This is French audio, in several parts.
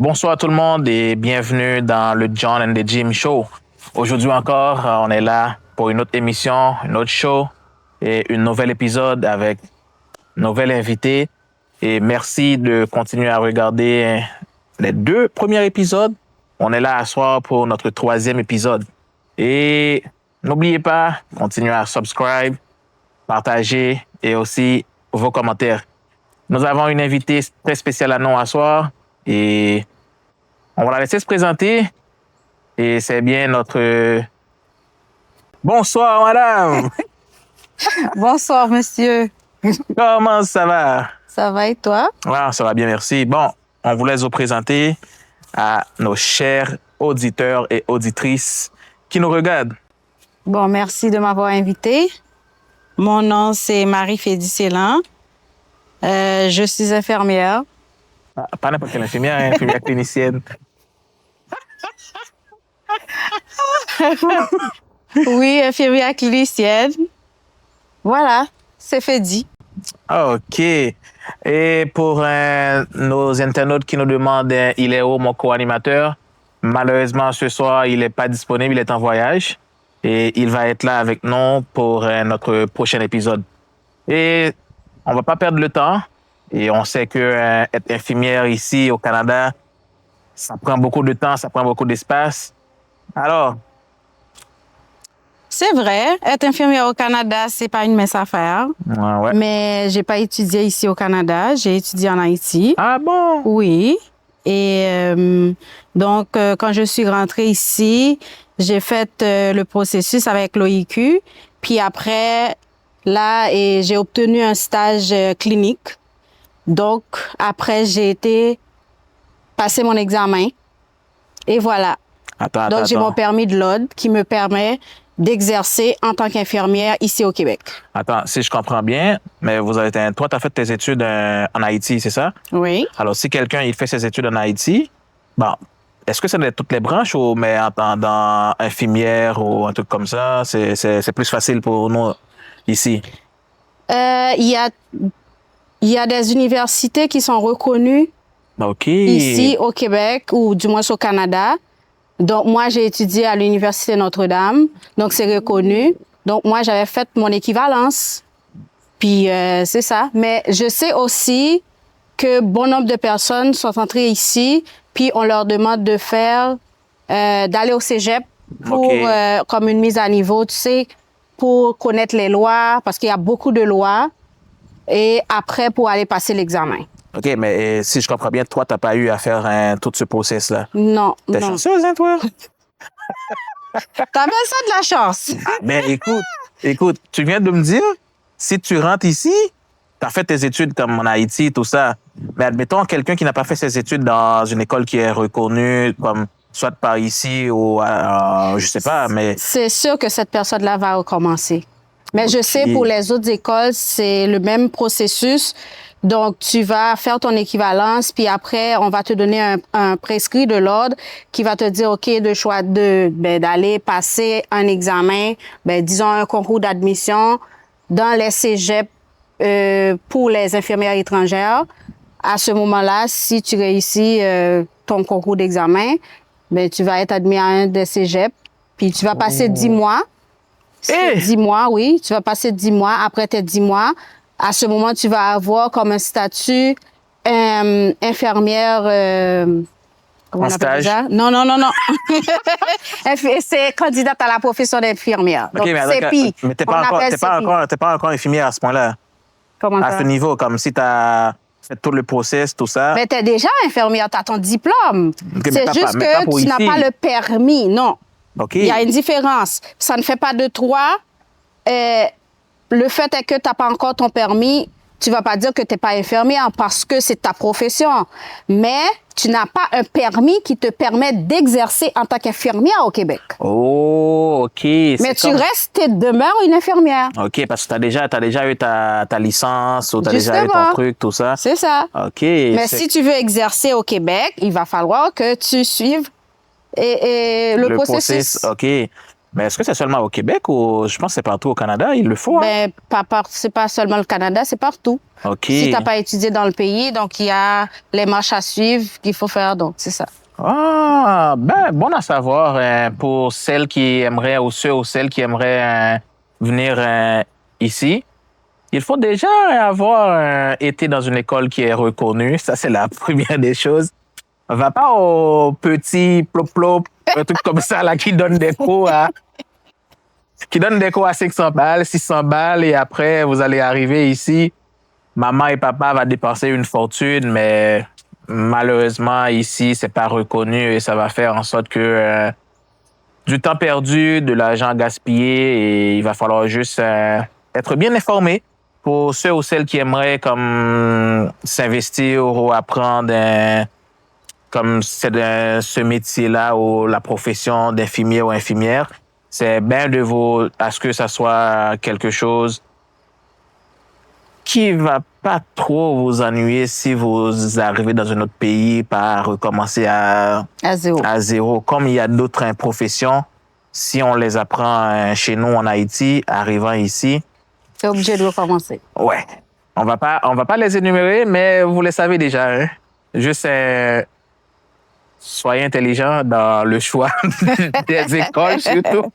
Bonsoir tout le monde et bienvenue dans le John and the Jim Show. Aujourd'hui encore, on est là pour une autre émission, une autre show et un nouvel épisode avec un nouvel invité. Et merci de continuer à regarder les 2 premiers épisodes. On est là à soir pour notre 3e épisode. Et n'oubliez pas, continuez à subscribe, partager et aussi vos commentaires. Nous avons une invitée très spéciale à nous à soir et on va la laisser se présenter. Et c'est bien notre... Bonsoir, madame! Bonsoir, monsieur. Comment ça va? Ça va et toi? Ouais, ça va bien, merci. Bon, on vous laisse vous présenter à nos chers auditeurs et auditrices qui nous regardent. Bon, merci de m'avoir invité. Mon nom, c'est Marie Fédicélan. Je suis infirmière. Ah, pas n'importe quelle infirmière, hein, infirmière clinicienne. Oui, infirmière clinicienne. Voilà, c'est fait dit. OK. Et pour nos internautes qui nous demandent il est où mon co-animateur, malheureusement ce soir il n'est pas disponible, il est en voyage et il va être là avec nous pour notre prochain épisode. Et on va pas perdre le temps et on sait que être infirmière ici au Canada, ça prend beaucoup de temps, ça prend beaucoup d'espace. Alors, C'est vrai, être infirmière au Canada, c'est pas une mince affaire. ouais. Mais j'ai pas étudié ici au Canada, j'ai étudié en Haïti. Ah bon? Oui. Et donc, quand je suis rentrée ici, j'ai fait le processus avec l'OIQ. Puis après, là, et j'ai obtenu un stage clinique. Donc, après, j'ai été passer mon examen. Et voilà. Donc, j'ai mon permis de l'ordre qui me permet d'exercer en tant qu'infirmière ici au Québec. Attends, si je comprends bien, mais toi, tu as fait tes études en Haïti, c'est ça? Oui. Alors, si quelqu'un il fait ses études en Haïti, bon, est-ce que c'est dans toutes les branches ou mais dans infirmière ou un truc comme ça, c'est plus facile pour nous ici? Il y a des universités qui sont reconnues OK. ici au Québec ou du moins au Canada. Donc, moi, j'ai étudié à l'Université Notre-Dame. Donc, c'est reconnu. Donc, moi, j'avais fait mon équivalence. Puis, c'est ça. Mais je sais aussi que bon nombre de personnes sont entrées ici, puis on leur demande de faire, d'aller au cégep pour, OK. comme une mise à niveau, tu sais, pour connaître les lois, parce qu'il y a beaucoup de lois, et après, pour aller passer l'examen. OK, mais si je comprends bien, toi, tu n'as pas eu à faire tout ce process-là. Non, T'es non. chanceuse, hein, toi? T'avais ça de la chance. Ben, écoute, tu viens de me dire, si tu rentres ici, tu as fait tes études comme en Haïti, tout ça. Mais admettons, quelqu'un qui n'a pas fait ses études dans une école qui est reconnue, comme soit par ici ou, je sais pas, mais... C'est sûr que cette personne-là va recommencer. Mais je sais, pour les autres écoles, c'est le même processus. Donc, tu vas faire ton équivalence, puis après, on va te donner un prescrit de l'ordre qui va te dire, OK, d'aller passer un examen, disons un concours d'admission dans les cégeps pour les infirmières étrangères. À ce moment-là, si tu réussis ton concours d'examen, tu vas être admis à un des cégeps, puis tu vas passer 10 mois. 10 mois, oui. Tu vas passer 10 mois. Après tes 10 mois, à ce moment, tu vas avoir comme un statut infirmière... comment on appelle ça? Non. C'est candidate à la profession d'infirmière. OK, Donc, mais t'es pas encore infirmière à ce point-là. Comment À ça? ce niveau, comme si tu as fait tout le process, tout ça. Mais tu es déjà infirmière, tu as ton diplôme. Okay, c'est juste que tu n'as pas le permis, non. OK. Il y a une différence. Ça ne fait pas de toi. Le fait est que tu n'as pas encore ton permis, tu ne vas pas dire que tu n'es pas infirmière parce que c'est ta profession. Mais tu n'as pas un permis qui te permet d'exercer en tant qu'infirmière au Québec. Oh, OK. Mais tu demeures une infirmière. OK, parce que tu as déjà eu ta licence ou tu as déjà eu ton truc, tout ça. C'est ça. OK. Mais si tu veux exercer au Québec, il va falloir que tu suives le processus. OK. Mais est-ce que c'est seulement au Québec ou je pense que c'est partout au Canada? Il le faut, hein? Ben, c'est pas seulement le Canada, c'est partout. OK. Si tu n'as pas étudié dans le pays, donc il y a les marches à suivre qu'il faut faire, donc c'est ça. Ah, ben, bon à savoir pour celles qui aimeraient ou ceux ou celles qui aimeraient venir ici. Il faut déjà avoir été dans une école qui est reconnue. Ça, c'est la première des choses. Va pas au petit plop-plop, un truc comme ça, là, qui donne des cours à 500 balles, 600 balles, et après, vous allez arriver ici. Maman et papa vont dépenser une fortune, mais malheureusement, ici, c'est pas reconnu et ça va faire en sorte que du temps perdu, de l'argent gaspillé, et il va falloir juste être bien informé pour ceux ou celles qui aimeraient comme s'investir ou apprendre comme c'est ce métier-là ou la profession d'infirmier ou infirmière. C'est bien de vous à ce que ça soit quelque chose qui va pas trop vous ennuyer si vous arrivez dans un autre pays par recommencer À zéro. à zéro. Comme il y a d'autres professions, si on les apprend chez nous en Haïti, arrivant ici, Tu es obligé de recommencer. ouais, on va pas les énumérer, mais vous les savez déjà. Hein? Juste soyez intelligent dans le choix des écoles surtout.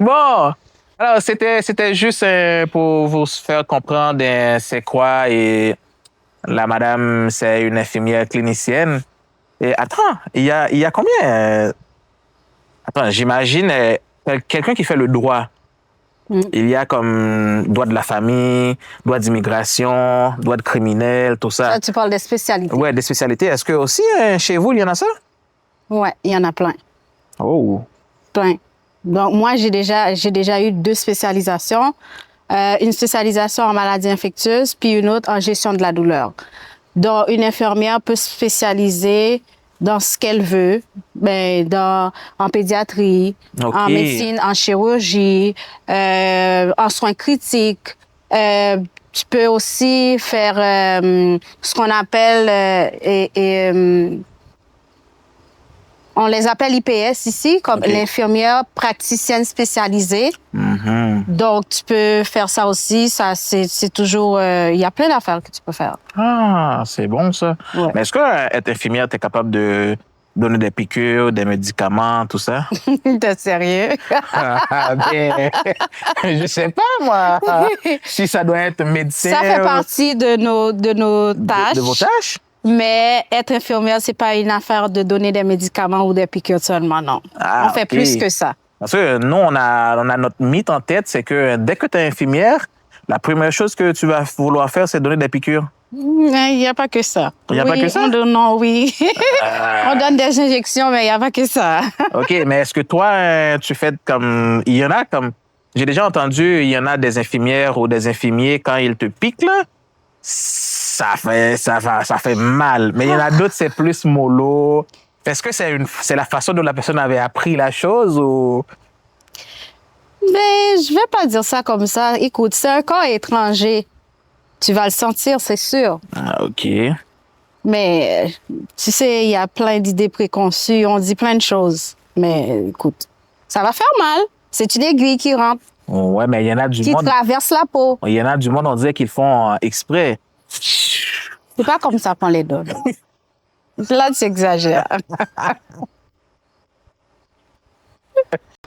Bon, alors c'était juste pour vous faire comprendre c'est quoi et la madame c'est une infirmière clinicienne. Et attends, il y a combien attends, j'imagine quelqu'un qui fait le droit. Il y a comme droit de la famille, droit d'immigration, droit de criminel, tout ça. Là, tu parles des spécialités. Ouais, des spécialités. Est-ce que aussi chez vous il y en a ça? Ouais, il y en a plein. Oh. Plein. Donc, moi, j'ai déjà eu 2 spécialisations. Une spécialisation en maladies infectieuses, puis une autre en gestion de la douleur. Donc, une infirmière peut se spécialiser dans ce qu'elle veut, en pédiatrie, OK. en médecine, en chirurgie, en soins critiques. Tu peux aussi faire ce qu'on appelle on les appelle IPS ici, comme OK. l'infirmière praticienne spécialisée. Mhm. Donc, tu peux faire ça aussi. Ça, c'est toujours... Il y a plein d'affaires que tu peux faire. Ah, c'est bon ça. Ouais. Mais est-ce que être infirmière, tu es capable de donner des piqûres, des médicaments, tout ça? T'es sérieux? Ben, je sais pas, moi. Si ça doit être médecin. Ça fait partie de nos tâches. De vos tâches? Mais être infirmière, c'est pas une affaire de donner des médicaments ou des piqûres seulement, non. Ah, on fait OK. plus que ça. Parce que nous, on a notre mythe en tête, c'est que dès que tu es infirmière, la première chose que tu vas vouloir faire, c'est donner des piqûres. Il n'y a pas que ça. Il n'y a pas que ça? Non, oui. On donne des injections, mais il n'y a pas que ça. OK, mais est-ce que toi, tu fais comme... Il y en a comme... J'ai déjà entendu, il y en a des infirmières ou des infirmiers, quand ils te piquent, là, ça fait mal. Mais il y en a d'autres, c'est plus mollo. Est-ce que c'est la façon dont la personne avait appris la chose ou... Mais je vais pas dire ça comme ça. Écoute, c'est un corps étranger. Tu vas le sentir, c'est sûr. Ah, OK. Mais tu sais, il y a plein d'idées préconçues. On dit plein de choses. Mais écoute, ça va faire mal. C'est une aiguille qui rentre, Ouais, mais il y en a du qui monde... traverse la peau. Il y en a du monde, on dirait qu'ils font exprès. C'est pas comme ça qu'on les donne. Là, tu exagères.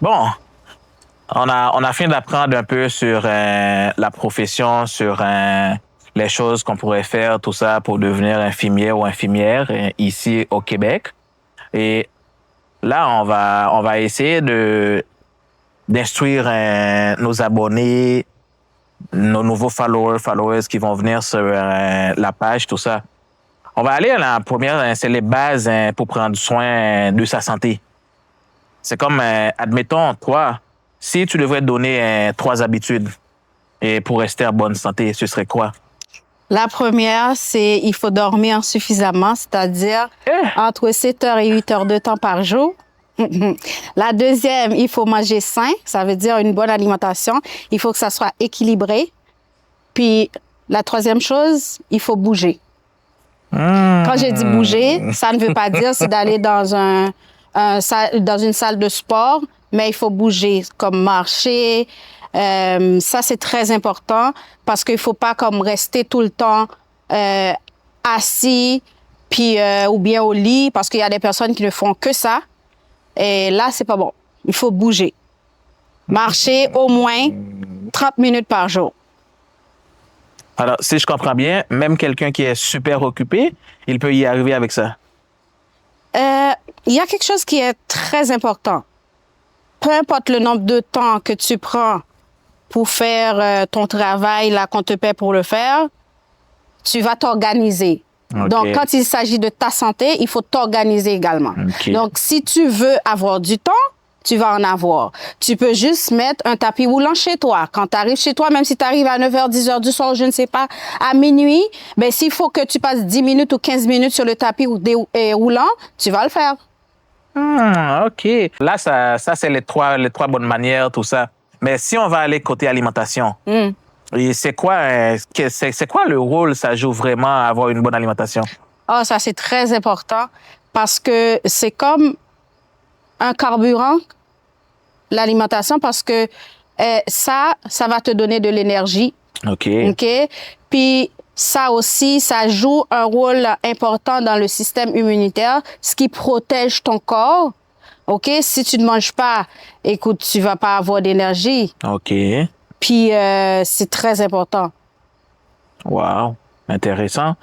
Bon, on a fini d'apprendre un peu sur la profession, sur les choses qu'on pourrait faire, tout ça, pour devenir infirmière ou infirmière ici au Québec. Et là, on va essayer d'instruire nos abonnés, nos nouveaux followers qui vont venir sur la page, tout ça. On va aller à la première, c'est les bases pour prendre soin de sa santé. C'est comme, admettons, toi, si tu devrais donner 3 habitudes et pour rester en bonne santé, ce serait quoi? La première, c'est il faut dormir suffisamment, c'est-à-dire entre 7 heures et 8 heures de temps par jour. La deuxième, il faut manger sain, ça veut dire une bonne alimentation. Il faut que ça soit équilibré. Puis la troisième chose, il faut bouger. Quand j'ai dit bouger, ça ne veut pas dire c'est d'aller dans une salle de sport mais il faut bouger, comme marcher. Ça, c'est très important parce qu'il faut pas comme rester tout le temps assis puis ou bien au lit parce qu'il y a des personnes qui ne font que ça. Et là, c'est pas bon. Il faut bouger. Marcher au moins 30 minutes par jour. Alors, si je comprends bien, même quelqu'un qui est super occupé, il peut y arriver avec ça. Il y a quelque chose qui est très important. Peu importe le nombre de temps que tu prends pour faire ton travail, là, qu'on te paie pour le faire, tu vas t'organiser. OK. Donc, quand il s'agit de ta santé, il faut t'organiser également. OK. Donc, si tu veux avoir du temps, tu vas en avoir. Tu peux juste mettre un tapis roulant chez toi. Quand tu arrives chez toi, même si tu arrives à 9h, 10h du soir, je ne sais pas, à minuit, ben, s'il faut que tu passes 10 minutes ou 15 minutes sur le tapis roulant, tu vas le faire. OK. Là, ça c'est les trois bonnes manières, tout ça. Mais si on va aller côté alimentation, et c'est quoi le rôle ça joue vraiment à avoir une bonne alimentation? Ah, ça, c'est très important parce que c'est comme un carburant, l'alimentation, parce que ça va te donner de l'énergie. OK. OK? Puis ça aussi, ça joue un rôle important dans le système immunitaire, ce qui protège ton corps. OK? Si tu ne manges pas, écoute, tu vas pas avoir d'énergie. OK. Puis c'est très important. Wow. Intéressant.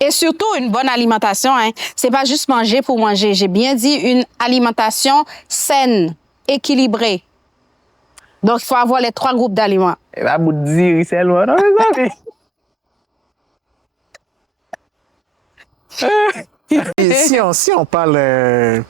Et surtout, une bonne alimentation, hein. C'est pas juste manger pour manger. J'ai bien dit une alimentation saine, équilibrée. Donc, il faut avoir les 3 groupes d'aliments. La bout de dire, c'est loin, non, Et si on parle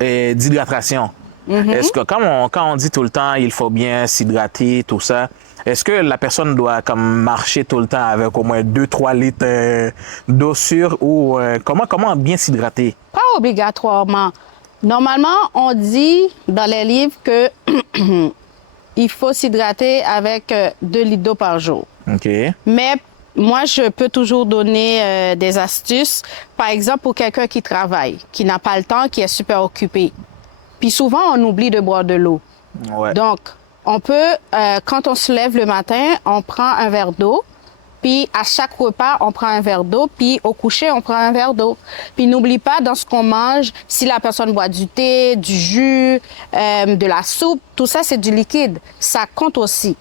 d'hydratation, est-ce que quand on dit tout le temps il faut bien s'hydrater, tout ça, est-ce que la personne doit comme marcher tout le temps avec au moins 2-3 litres d'eau sûre ou comment bien s'hydrater? Pas obligatoirement. Normalement, on dit dans les livres que il faut s'hydrater avec 2 litres d'eau par jour. OK. Mais moi, je peux toujours donner des astuces. Par exemple, pour quelqu'un qui travaille, qui n'a pas le temps, qui est super occupé. Puis souvent, on oublie de boire de l'eau. Ouais. Donc, on peut, quand on se lève le matin, on prend un verre d'eau. Puis à chaque repas, on prend un verre d'eau. Puis au coucher, on prend un verre d'eau. Puis n'oublie pas, dans ce qu'on mange, si la personne boit du thé, du jus, de la soupe, tout ça, c'est du liquide. Ça compte aussi.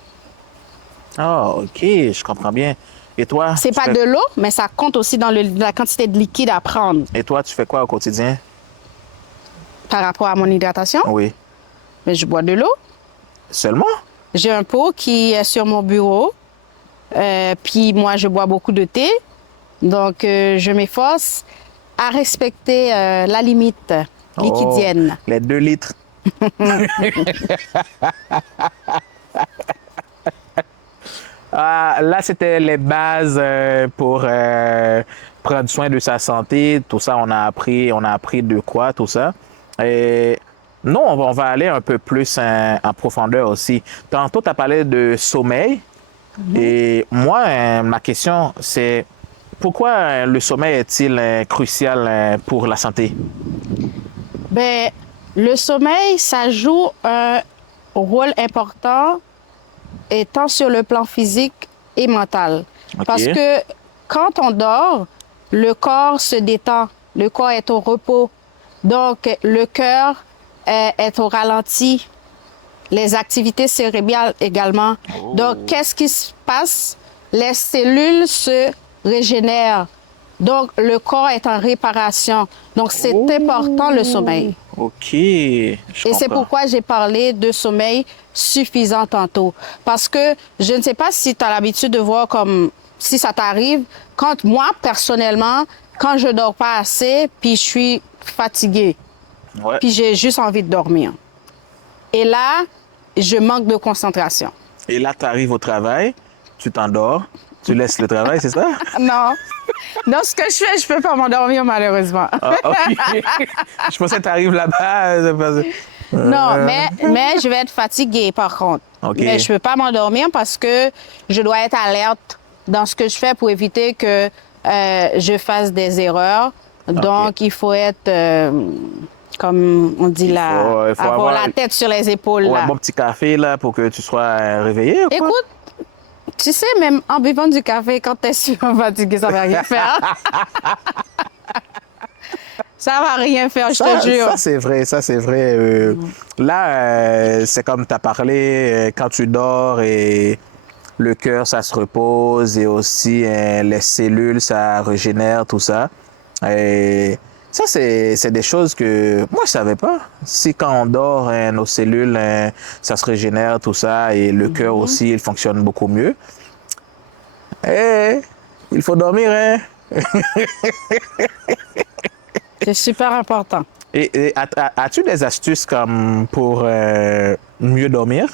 Ah, OK, je comprends bien. Et toi? C'est pas de l'eau, mais ça compte aussi dans la quantité de liquide à prendre. Et toi, tu fais quoi au quotidien? Par rapport à mon hydratation, Oui. mais je bois de l'eau. Seulement? J'ai un pot qui est sur mon bureau. Puis moi, je bois beaucoup de thé. Donc, je m'efforce à respecter la limite liquidienne. Oh, les 2 litres. Là, c'était les bases pour prendre soin de sa santé. Tout ça, on a appris de quoi, tout ça. Et non, on va aller un peu plus en profondeur aussi. Tantôt, tu as parlé de sommeil. Et moi, ma question, c'est pourquoi le sommeil est-il crucial pour la santé? Ben, le sommeil, ça joue un rôle important, et tant sur le plan physique et mental. OK. Parce que quand on dort, le corps se détend, le corps est au repos. Donc, le cœur est au ralenti, les activités cérébrales également. Oh. Donc, qu'est-ce qui se passe? Les cellules se régénèrent. Donc, le corps est en réparation. Donc, c'est important le sommeil. OK. Et c'est pourquoi j'ai parlé de sommeil suffisant tantôt. Parce que je ne sais pas si tu as l'habitude de voir comme si ça t'arrive. Quand moi, personnellement, quand je dors pas assez, puis je suis fatiguée, Ouais. puis j'ai juste envie de dormir. Et là, je manque de concentration. Et là, tu arrives au travail, tu t'endors, tu laisses le travail, c'est ça? Non. Non, ce que je fais, je peux pas m'endormir malheureusement. Ah, OK. Je pensais que tu arrives là-bas. Non, mais je vais être fatiguée par contre. OK. Mais je peux pas m'endormir parce que je dois être alerte dans ce que je fais pour éviter que je fasse des erreurs. Donc, il faut être Comme on dit là, il faut avoir la tête sur les épaules. Ou là. un bon petit café là, pour que tu sois réveillé. Quoi. Écoute, tu sais, même en buvant du café, quand t'es super fatigué, ça va rien faire. Ça va rien faire, je te jure. Ça, c'est vrai, ça, c'est vrai. Là, c'est comme tu as parlé, quand tu dors et le cœur, ça se repose et aussi les cellules, ça régénère, tout ça. Et ça, c'est des choses que moi, je savais pas. Si quand on dort, nos cellules, ça se régénère, tout ça, et le cœur aussi, il fonctionne beaucoup mieux. Eh, il faut dormir, hein? C'est super important. Et as-tu des astuces comme pour mieux dormir?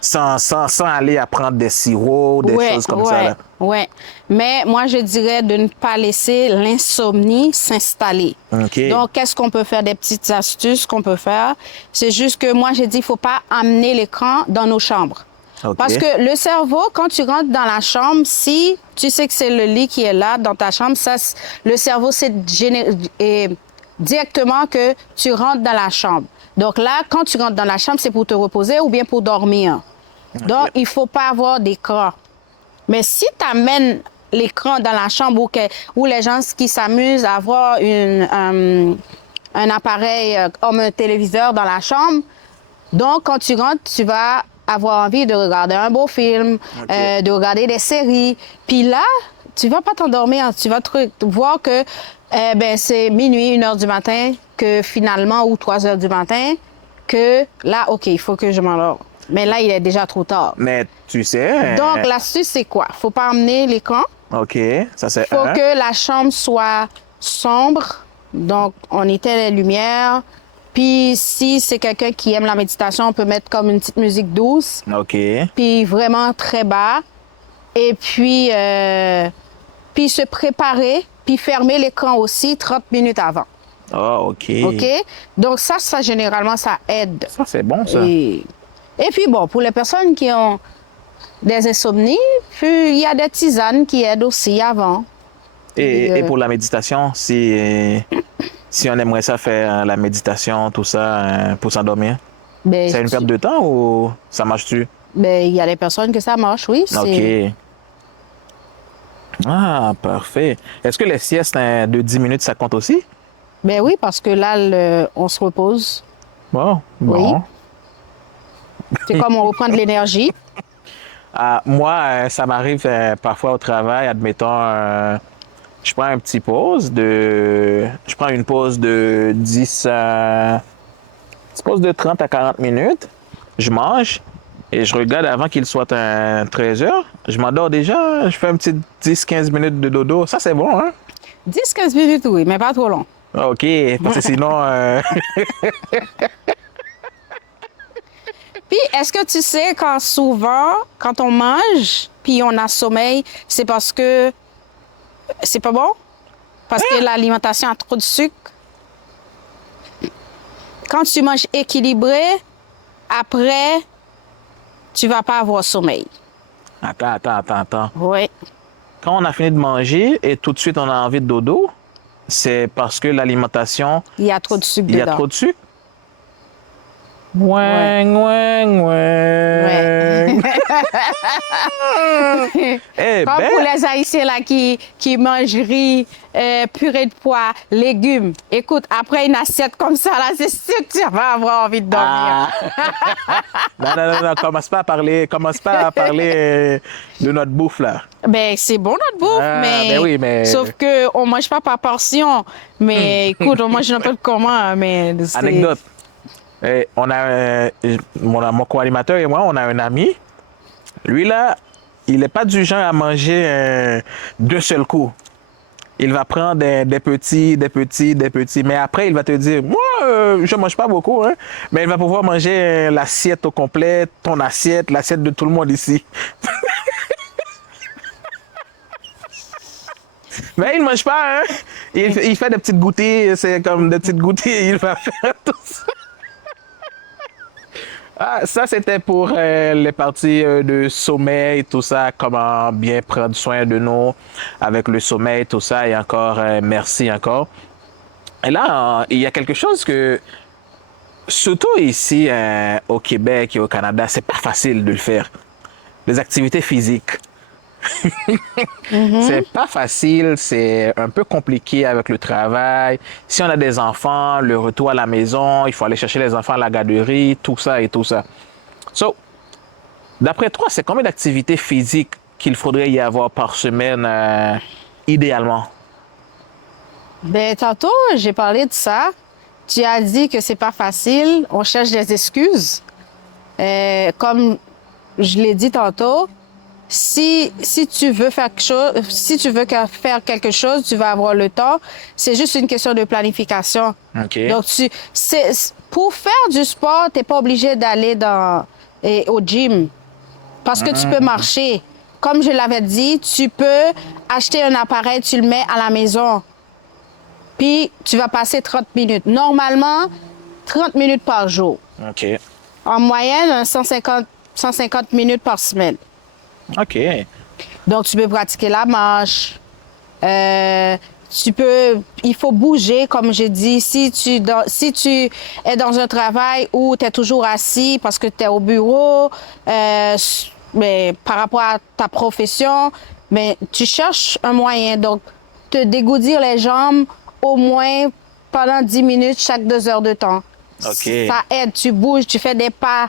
Sans aller à prendre des sirops, des choses comme ça. Là. Oui, mais moi, je dirais de ne pas laisser l'insomnie s'installer. OK. Donc, qu'est-ce qu'on peut faire? Des petites astuces qu'on peut faire. C'est juste que moi, j'ai dit, il ne faut pas amener l'écran dans nos chambres. OK. Parce que le cerveau, quand tu rentres dans la chambre, si tu sais que c'est le lit qui est là dans ta chambre, ça, le cerveau sait directement que tu rentres dans la chambre. Donc là, quand tu rentres dans la chambre, c'est pour te reposer ou bien pour dormir. Okay. Donc, il ne faut pas avoir d'écran. Mais si tu amènes l'écran dans la chambre où les gens qui s'amusent à avoir un appareil comme un téléviseur dans la chambre, donc quand tu rentres, tu vas avoir envie de regarder un beau film, okay. De regarder des séries. Puis là, tu ne vas pas t'endormir. Tu vas voir que c'est minuit, 1h du matin, que finalement, ou 3h du matin, que là, OK, il faut que je m'endorme. Mais là, il est déjà trop tard. Mais tu sais... Donc, l'astuce, c'est quoi? Il ne faut pas emmener l'écran. OK, ça c'est il faut que la chambre soit sombre. Donc, on éteint les lumières. Puis, si c'est quelqu'un qui aime la méditation, on peut mettre comme une petite musique douce. OK. Puis, vraiment très bas. Et puis, puis se préparer, puis fermer l'écran aussi 30 minutes avant. Oh, OK. OK? Donc, ça généralement, ça aide. Ça, c'est bon, ça. Et puis, bon, pour les personnes qui ont des insomnies, puis il y a des tisanes qui aident aussi avant. Et pour la méditation, si on aimerait ça faire la méditation, tout ça, pour s'endormir, c'est une perte de temps ou ça marche-tu? Ben, il y a des personnes que ça marche, oui. OK. Ah, parfait. Est-ce que les siestes de 10 minutes, ça compte aussi? Ben oui, parce que là, on se repose. Bon. Oui. C'est comme on reprend de l'énergie. Moi, ça m'arrive parfois au travail, admettons, je prends une pause de 10 pause de 30 à 40 minutes, je mange et je regarde avant qu'il soit 13 heures. Je m'endors déjà, je fais un petit 10-15 minutes de dodo. Ça, c'est bon, hein? 10-15 minutes, oui, mais pas trop long. OK, parce que sinon... Puis, est-ce que tu sais souvent, quand on mange, puis on a sommeil, c'est parce que c'est pas bon? Parce que l'alimentation a trop de sucre? Quand tu manges équilibré, après, tu vas pas avoir sommeil. Attends. Oui. Quand on a fini de manger et tout de suite on a envie de dodo, c'est parce que l'alimentation... Il y a trop de sucre dedans. Il y a trop de sucre? Ouais. Comme pour les Haïtiens là, qui mangent riz, purée de pois, légumes. Écoute, après une assiette comme ça, là, c'est sûr que tu vas avoir envie de dormir. Non, commence pas à parler de notre bouffe, là. Ben, c'est bon notre bouffe, mais sauf qu'on mange pas par portion. Mais écoute, on mange n'importe comment. Mais anecdote. On a mon co-animateur et moi, on a un ami. Lui, là, il n'est pas du genre à manger d'un seul coup. Il va prendre des petits. Mais après, il va te dire, moi, je ne mange pas beaucoup. Hein, mais il va pouvoir manger l'assiette au complet, ton assiette, l'assiette de tout le monde ici. Mais il ne mange pas. Hein? Il fait des petites goûtées. C'est comme des petites goûtées. Il va faire tout ça. Ça, c'était pour les parties de sommeil, tout ça, comment bien prendre soin de nous avec le sommeil, tout ça. Et encore, merci encore. Et là, il y a quelque chose que, surtout ici au Québec et au Canada, c'est pas facile de le faire. Les activités physiques. C'est pas facile, c'est un peu compliqué avec le travail. Si on a des enfants, le retour à la maison, il faut aller chercher les enfants à la garderie, tout ça et tout ça. So, d'après toi, c'est combien d'activités physiques qu'il faudrait y avoir par semaine idéalement? Ben, tantôt, j'ai parlé de ça. Tu as dit que c'est pas facile. On cherche des excuses. Comme je l'ai dit tantôt, si tu veux faire quelque chose, si tu veux faire quelque chose, tu vas avoir le temps. C'est juste une question de planification. OK. Donc, pour faire du sport, tu n'es pas obligé d'aller au gym parce que tu peux marcher. Comme je l'avais dit, tu peux acheter un appareil, tu le mets à la maison. Puis, tu vas passer 30 minutes. Normalement, 30 minutes par jour. OK. En moyenne, 150 minutes par semaine. OK. Donc, tu peux pratiquer la marche. Il faut bouger, comme j'ai dit. Si tu es dans un travail où tu es toujours assis parce que tu es au bureau, mais par rapport à ta profession, mais tu cherches un moyen. Donc, te dégourdir les jambes au moins pendant 10 minutes chaque 2 heures de temps. OK. Ça aide. Tu bouges, tu fais des pas,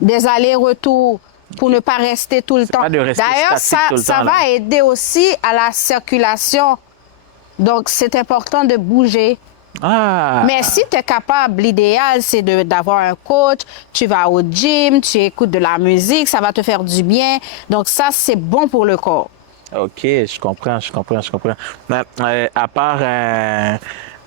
des allers-retours pour ne pas rester tout le temps. Pas de rester D'ailleurs, statique tout le ça temps, là. va aider aussi à la circulation. Donc, c'est important de bouger. Ah. Mais si tu es capable, l'idéal, c'est d'avoir un coach, tu vas au gym, tu écoutes de la musique, ça va te faire du bien. Donc, ça, c'est bon pour le corps. OK, je comprends. Mais, à part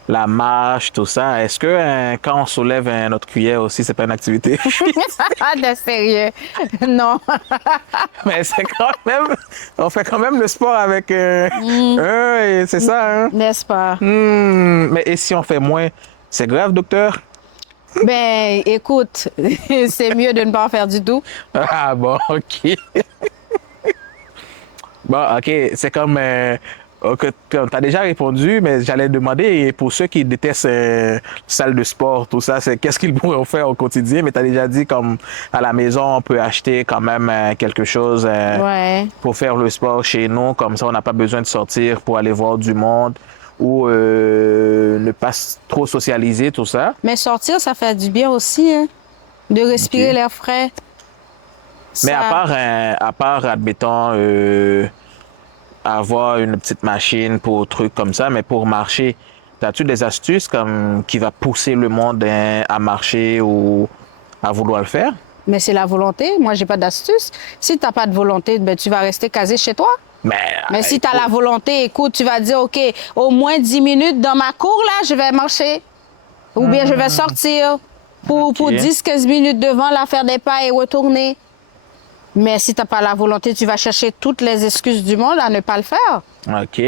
la marche, tout ça, est-ce que quand on soulève notre cuillère aussi, c'est pas une activité? De sérieux. Non. Mais c'est quand même, on fait quand même le sport avec c'est ça, hein? N'est-ce pas? Mais et si on fait moins, c'est grave, docteur? Ben, écoute, c'est mieux de ne pas en faire du tout. Ah bon, OK. Bon, OK, c'est comme que tu as déjà répondu, mais j'allais demander pour ceux qui détestent salle de sport, tout ça, c'est qu'est-ce qu'ils pourraient faire au quotidien, mais tu as déjà dit comme à la maison, on peut acheter quand même quelque chose Ouais. pour faire le sport chez nous, comme ça on n'a pas besoin de sortir pour aller voir du monde ou ne pas trop socialiser, tout ça. Mais sortir, ça fait du bien aussi, hein? De respirer Ok. l'air frais. Mais Ça- à part, admettons, avoir une petite machine pour trucs comme ça, mais pour marcher, as-tu des astuces comme qui va pousser le monde à marcher ou à vouloir le faire? Mais c'est la volonté. Moi, j'ai pas d'astuce. Si tu n'as pas de volonté, ben, tu vas rester casé chez toi. Mais si tu as la volonté, écoute, tu vas dire, OK, au moins 10 minutes dans ma cour, là, je vais marcher. Ou bien je vais sortir pour Ok. 10-15 minutes devant, là, faire des pas et retourner. Mais si tu n'as pas la volonté, tu vas chercher toutes les excuses du monde à ne pas le faire. OK.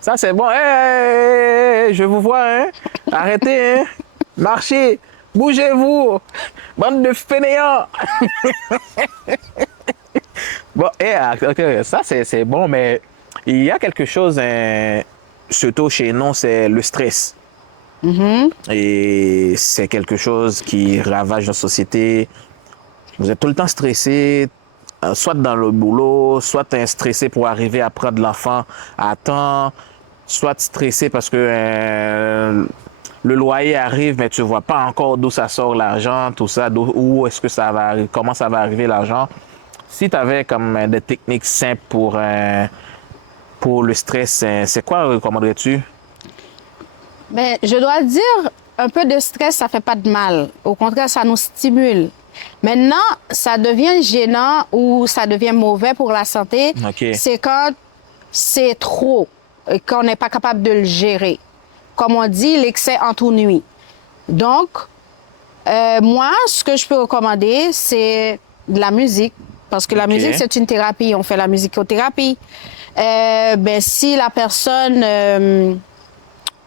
Ça, c'est bon. Hey, je vous vois, hein? Arrêtez, hein? Marchez! Bougez-vous! Bande de fainéants! Bon, OK, ça, c'est bon, mais il y a quelque chose, surtout chez nous, c'est le stress. Et c'est quelque chose qui ravage notre société. Vous êtes tout le temps stressé, soit dans le boulot, soit stressé pour arriver à prendre l'enfant à temps, soit stressé parce que le loyer arrive, mais tu vois pas encore d'où ça sort l'argent, tout ça, où est-ce que ça va arriver, comment ça va arriver l'argent. Si tu avais comme des techniques simples pour le stress, c'est quoi recommanderais-tu? Mais je dois dire, un peu de stress, ça fait pas de mal. Au contraire, ça nous stimule. Maintenant, ça devient gênant ou ça devient mauvais pour la santé. OK. C'est quand c'est trop et qu'on n'est pas capable de le gérer. Comme on dit, l'excès ennuie. Donc, moi, ce que je peux recommander, c'est de la musique. Parce que la OK. musique, c'est une thérapie. On fait la musicothérapie. Ben, si la personne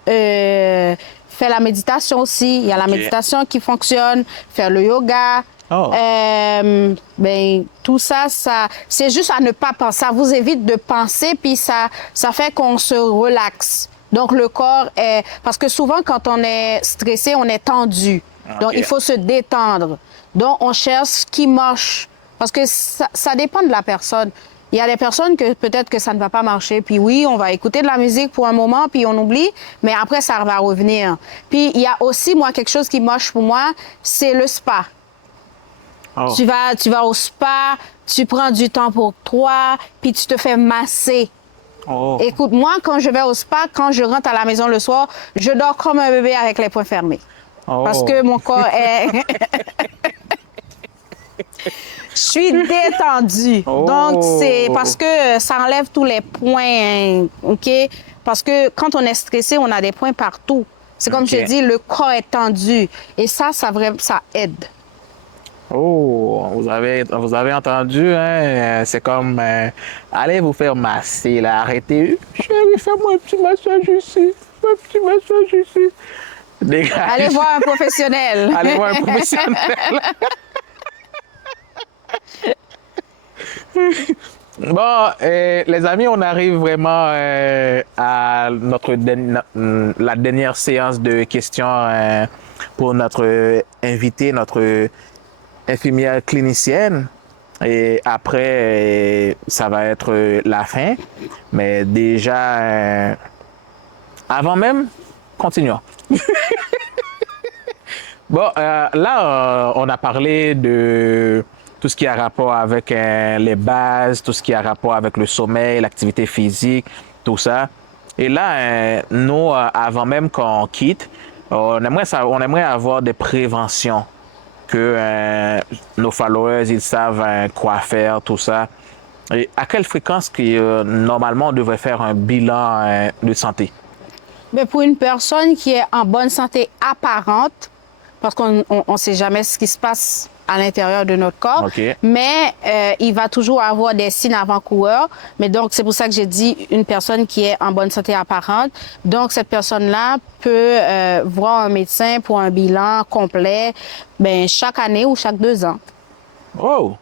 fait la méditation aussi, il y a la OK. méditation qui fonctionne, faire le yoga. Oh. Ben, tout ça, c'est juste à ne pas penser. Ça vous évite de penser, puis ça fait qu'on se relaxe. Donc, le corps est... Parce que souvent, quand on est stressé, on est tendu. Donc, il faut se détendre. Donc, on cherche ce qui marche. Parce que ça dépend de la personne. Il y a des personnes que peut-être que ça ne va pas marcher. Puis oui, on va écouter de la musique pour un moment, puis on oublie, mais après, ça va revenir. Puis il y a aussi, moi, quelque chose qui marche pour moi, c'est le spa. Oh. Tu vas au spa, tu prends du temps pour toi, puis tu te fais masser. Oh. Écoute, moi, quand je vais au spa, quand je rentre à la maison le soir, je dors comme un bébé avec les poings fermés. Oh. Parce que mon corps est... Je suis détendue. Oh. Donc, c'est parce que ça enlève tous les points, OK? Parce que quand on est stressé, on a des points partout. C'est comme je te dis, le corps est tendu. Et ça aide. Oh, vous avez entendu, hein? C'est comme, allez vous faire masser, là, arrêtez. Chérie, fais-moi un petit massage ici, un petit massage ici. Dégage. Allez voir un professionnel. Allez voir un professionnel. Bon, les amis, on arrive vraiment à la dernière séance de questions pour notre invité, notre infirmière clinicienne. Et après, ça va être la fin. Mais déjà, avant même, continuons. Bon, là, on a parlé de tout ce qui a rapport avec les bases, tout ce qui a rapport avec le sommeil, l'activité physique, tout ça. Et là, nous, avant même qu'on quitte, on aimerait avoir des préventions, que nos followers, ils savent quoi faire, tout ça. Et à quelle fréquence normalement on devrait faire un bilan de santé? Mais pour une personne qui est en bonne santé apparente, parce qu'on ne sait jamais ce qui se passe à l'intérieur de notre corps, Okay. mais il va toujours avoir des signes avant-coureurs. Mais donc, c'est pour ça que j'ai dit une personne qui est en bonne santé apparente. Donc, cette personne-là peut voir un médecin pour un bilan complet chaque année ou chaque 2 ans. Oh!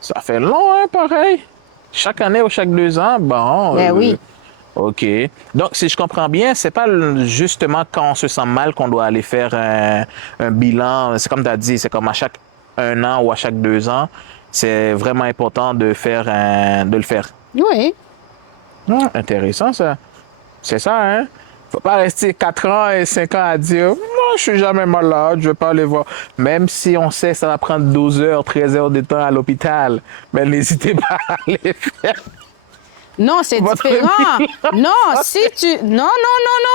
Ça fait long, hein, pareil. Chaque année ou chaque 2 ans, bon. Ben oui. OK. Donc, si je comprends bien, c'est pas justement quand on se sent mal qu'on doit aller faire un bilan. C'est comme tu as dit, c'est comme à chaque 1 an ou à chaque 2 ans. C'est vraiment important de le faire. Oui. Ah, intéressant, ça. C'est ça, hein? Faut pas rester 4 ans et 5 ans à dire « Moi, je suis jamais malade, je vais pas aller voir. » Même si on sait que ça va prendre 12 heures, 13 heures de temps à l'hôpital, mais n'hésitez pas à aller faire. Non, c'est différent. Non, non,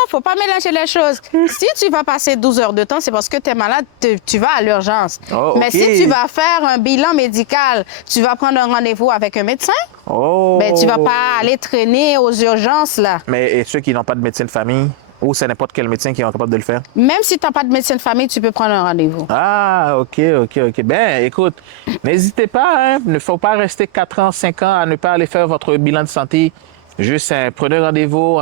faut pas mélanger les choses. Si tu vas passer 12 heures de temps, c'est parce que tu es malade, tu vas à l'urgence. Oh, Mais OK. si tu vas faire un bilan médical, tu vas prendre un rendez-vous avec un médecin, Oh! tu vas pas aller traîner aux urgences, là. Mais et ceux qui n'ont pas de médecin de famille, ou c'est n'importe quel médecin qui est capable de le faire? Même si tu n'as pas de médecin de famille, tu peux prendre un rendez-vous. Ah, OK. Ben, écoute, n'hésitez pas, hein. Il ne faut pas rester 4 ans, 5 ans à ne pas aller faire votre bilan de santé. Juste prenez rendez-vous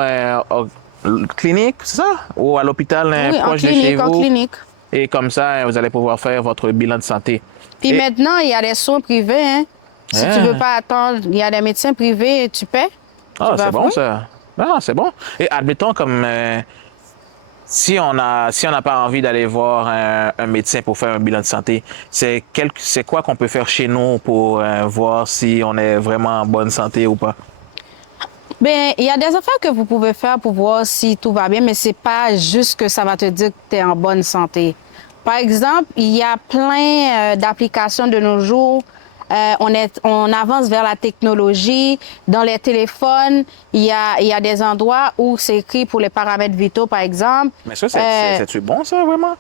clinique, c'est ça? Ou à l'hôpital Oui, proche de chez vous. en clinique. Et comme ça, vous allez pouvoir faire votre bilan de santé. Puis maintenant, il y a des soins privés, hein. Si tu veux pas attendre, il y a des médecins privés, tu paies. Ah, Tu vas c'est bon, voir. ça. Ah, c'est bon. Et admettons comme si on n'a pas envie d'aller voir un médecin pour faire un bilan de santé, c'est quoi qu'on peut faire chez nous pour voir si on est vraiment en bonne santé ou pas? Ben, il y a des affaires que vous pouvez faire pour voir si tout va bien, mais c'est pas juste que ça va te dire que tu es en bonne santé. Par exemple, il y a plein d'applications de nos jours. On avance vers la technologie. Dans les téléphones, il y a des endroits où c'est écrit pour les paramètres vitaux, par exemple. Mais ça, c'est-tu bon, ça, vraiment?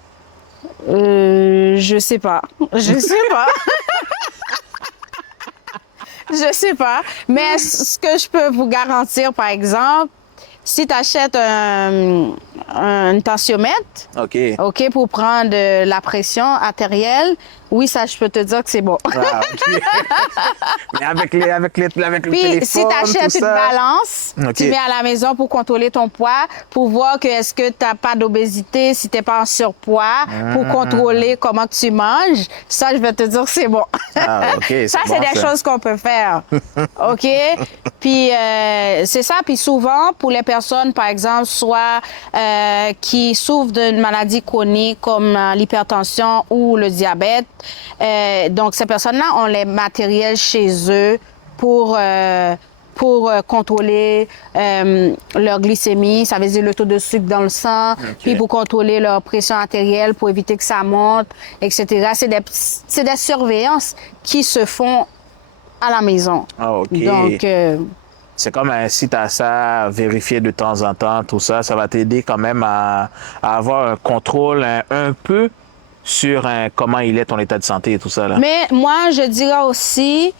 Je sais pas. Je sais pas. Je sais pas. Mais ce que je peux vous garantir, par exemple, si tu achètes un tensiomètre, OK. OK, pour prendre la pression artérielle, Oui, ça, je peux te dire que c'est bon. Ah, ok. Mais avec le Puis, téléphone, si tu achètes tout une ça. balance, Ok. tu mets à la maison pour contrôler ton poids, pour voir que est-ce que tu n'as pas d'obésité, si tu n'es pas en surpoids, pour contrôler comment tu manges, ça, je vais te dire que c'est bon. Ah, ok, c'est Ça, bon, c'est des ça. choses qu'on peut faire. OK? Puis, c'est ça. Puis souvent, pour les personnes, par exemple, soit qui souffrent d'une maladie chronique comme l'hypertension ou le diabète, donc ces personnes-là ont les matériels chez eux pour contrôler leur glycémie, ça veut dire le taux de sucre dans le sang, puis pour contrôler leur pression artérielle, pour éviter que ça monte, etc. C'est des surveillances qui se font à la maison. Ah, ok. Donc, C'est comme si tu as ça à vérifier de temps en temps, tout ça, ça va t'aider quand même à avoir un contrôle un peu sur comment il est ton état de santé et tout ça. Là. mais moi, je dirais aussi,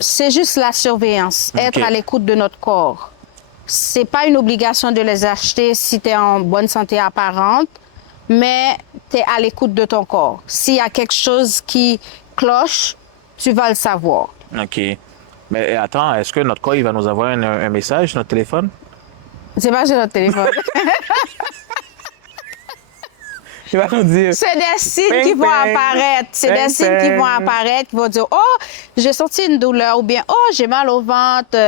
c'est juste la surveillance, être à l'écoute de notre corps. C'est pas une obligation de les acheter si tu es en bonne santé apparente, mais tu es à l'écoute de ton corps. S'il y a quelque chose qui cloche, tu vas le savoir. OK. Mais attends, est-ce que notre corps, il va nous avoir un message, notre téléphone? C'est pas sur notre téléphone. Il va nous dire. C'est des signes Ping, qui vont ping. apparaître. C'est Ping, des signes qui ping. vont apparaître, qui vont dire, oh, j'ai senti une douleur, ou bien, oh, j'ai mal au ventre,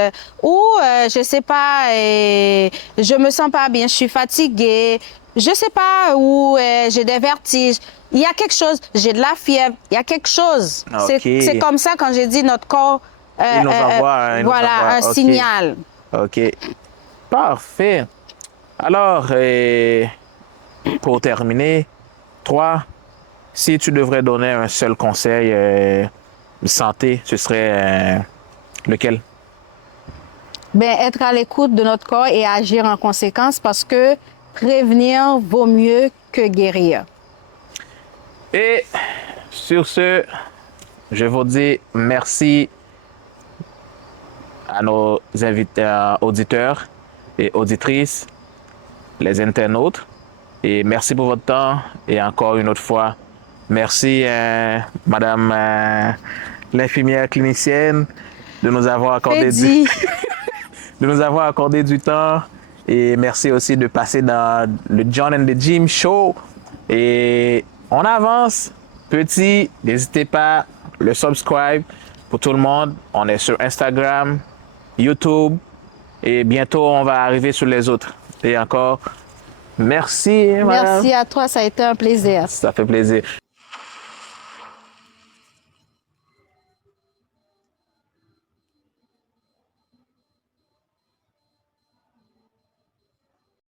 ou, je sais pas, je me sens pas bien, je suis fatiguée, je sais pas, ou j'ai des vertiges. Il y a quelque chose, j'ai de la fièvre, il y a quelque chose. Ok. C'est comme ça quand j'ai dit notre corps, Il nous envoie, il nous voilà, envoie. un Ok. signal. OK. Parfait. Alors, pour terminer, toi, si tu devrais donner un seul conseil de santé, ce serait lequel? Ben, être à l'écoute de notre corps et agir en conséquence parce que prévenir vaut mieux que guérir. Et sur ce, je vous dis merci à nos invités, auditeurs et auditrices, les internautes. Et merci pour votre temps. Et encore une autre fois, merci, Madame l'infirmière clinicienne, de nous avoir accordé du temps. Et merci aussi de passer dans le John and the Jim Show. Et on avance. Petit, n'hésitez pas, le subscribe pour tout le monde. On est sur Instagram, YouTube. Et bientôt, on va arriver sur les autres. Et encore, merci, madame. Merci à toi, ça a été un plaisir. Ça fait plaisir.